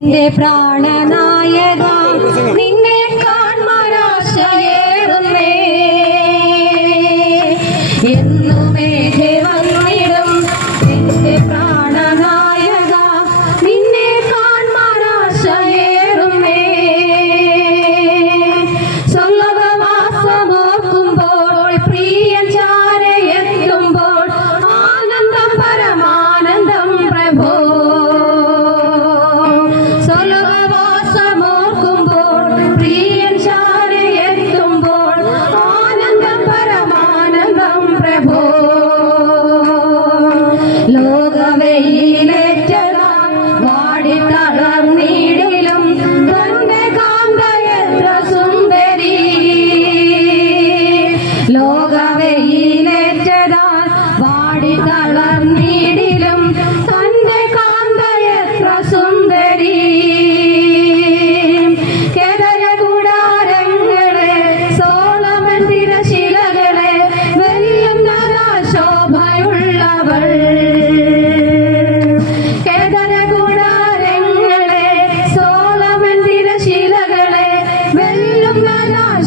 പ്രാണനായക നിന്നെ കാൺമാരാശയേറുന്നേ എന്നുമേ വന്നിടും എന്റെ പ്രാണനായക നിന്നെ കാൺമാരാശയേറുന്നേ സ്വർഗ്ഗവാസമോർക്കുമ്പോൾ പ്രിയൻ ചാരയെത്തുമ്പോൾ ആനന്ദം പരമാനന്ദം പ്രഭോ ലോകവെയിലേറ്റതാൽ വാടിത്തളർന്നിടിലും തന്റെ കാന്തയെത്ര സുന്ദരി ലോകവെയിലേറ്റതാൽ വാടിത്തളർന്നിടിലും തന്റെ കാന്തയെത്ര സുന്ദരി കേദര കൂടാരങ്ങളെ സോളമൻ തിരശിലകളെ വെല്ലുന്നതാ ശോഭയുള്ളവൾ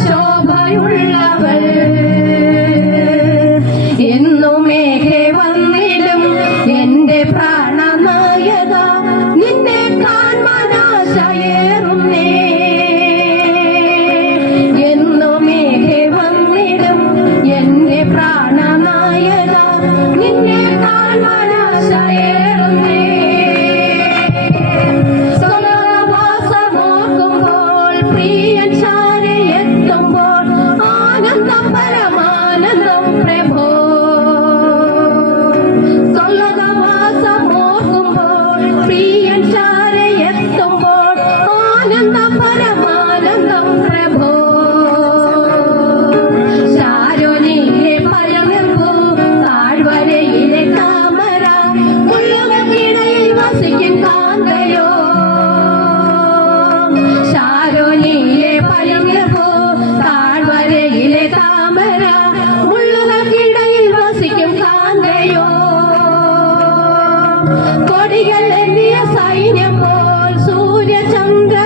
ശോഭയുള്ളവൾ എന്നുമേ വന്നിടും എന്റെ പ്രാണനായക നിന്നെ കാൺമാനാശയേറുന്നേ എന്നുമേ വന്നിടും എന്റെ പ്രാണനായക നിന്നെ കാൺമാനാശയേറുന്നേ സ്വർഗ്ഗവാസമോർക്കുമ്പോൾ പ്രിയൻ ചാരയെത്തുമ്പോൾ ആനന്ദം പരമാനന്ദം പ്രഭോ സ്വർഗ്ഗവാസമോർക്കുമ്പോൾ പ്രിയൻ ചാരയെത്തുമ്പോൾ ആനന്ദം പരമാനന്ദം പ്രഭോ ശാരോനിലെ പഴമെമ്പൂ താഴ്വരയിലെ താമര മുള്ളുകൾക്കിടയിൽ വസിക്കും കാന്തയോ ശാരോനിലെ പഴമെമ്പൂ താഴ്വരയിലെ താമര മുള്ളുകൾക്കിടയിൽ വസിക്കും കാന്തയോ കൊടികൾ എണ്ണിയ സൈന്യം പോൽ സൂര്യചന്ദ്ര